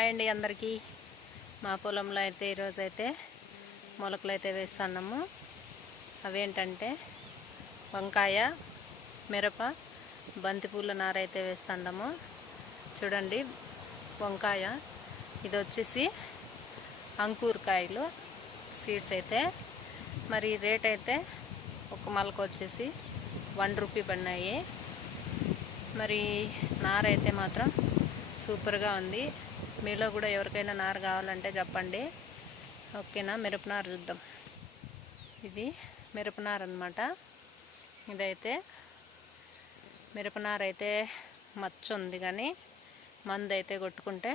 Hi అండి అందరికీ. మా పొలంలో అయితే ఈరోజైతే మొలకలు అయితే వేస్తున్నాము. అవేంటంటే వంకాయ, మిరప, బంతిపూల నార అయితే వేస్తున్నాము. చూడండి, వంకాయ ఇది వచ్చేసి అంకూరకాయలు సీడ్స్ అయితే. మరి రేట్ అయితే ఒక మొలక వచ్చేసి 1 రూపీ పడినాయి. మరి నార అయితే మాత్రం సూపర్గా ఉంది. మీలో కూడా ఎవరికైనా నార కావాలంటే చెప్పండి, ఓకేనా? మిరపనార చూద్దాం. ఇది మిరపనార అన్నమాట. ఇదైతే మిరపనార అయితే మచ్చ ఉంది, కానీ మందు అయితే కొట్టుకుంటే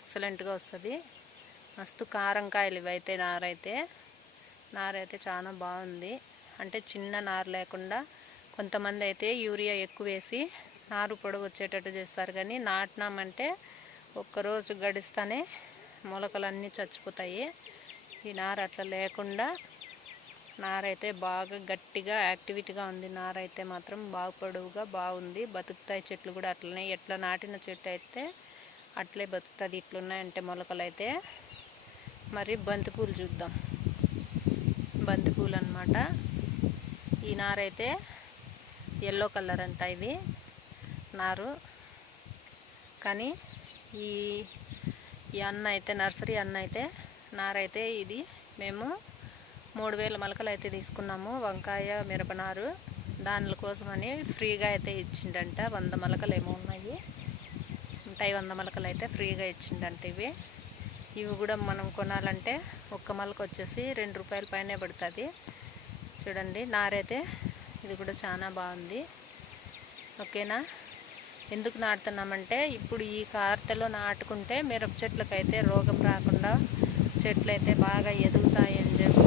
ఎక్సలెంట్గా వస్తుంది. మస్తు కారంకాయలు ఇవైతే. నార అయితే చాలా బాగుంది. అంటే చిన్న నార లేకుండా కొంతమంది అయితే యూరియా ఎక్కువ వేసి నారు పొడవు వచ్చేటట్టు చేస్తారు, కానీ నాటినామంటే ఒక్కరోజు గడిస్తేనే మొలకలన్నీ చచ్చిపోతాయి. ఈ నార అట్లా లేకుండా నార అయితే బాగా గట్టిగా యాక్టివిటీగా ఉంది. నార అయితే మాత్రం బాగా పొడవుగా బాగుంది. బతుకుతాయి చెట్లు కూడా అట్లనే. ఎట్లా నాటిన చెట్టు అయితే అట్లే బతుకుతుంది. ఇట్లున్నాయంటే మొలకలు అయితే. మరి బంతిపూలు చూద్దాం. బంతిపూలు అన్నమాట. ఈ నార అయితే ఎల్లో కలర్ అంట ఇది నారు. కానీ ఈ అన్న అయితే, నర్సరీ అన్న అయితే నారైతే ఇది మేము 3000 మొలకలు అయితే తీసుకున్నాము. వంకాయ మిరపనారు దానికోసమని ఫ్రీగా అయితే ఇచ్చిండంట. 100 మొలకలు ఏమో ఉన్నాయి, 100 మొలకలు అయితే ఫ్రీగా ఇచ్చిండంట. ఇవి కూడా మనం కొనాలంటే ఒక్క మొలక వచ్చేసి 2 రూపాయల పైనే పడుతుంది. చూడండి, నారైతే ఇది కూడా చాలా బాగుంది, ఓకేనా? ఎందుకు నాటుతున్నామంటే ఇప్పుడు ఈ కార్తెలో నాటుకుంటే మిరప చెట్లకైతే రోగం రాకుండా చెట్లు అయితే బాగా ఎదుగుతాయి అని చెప్పి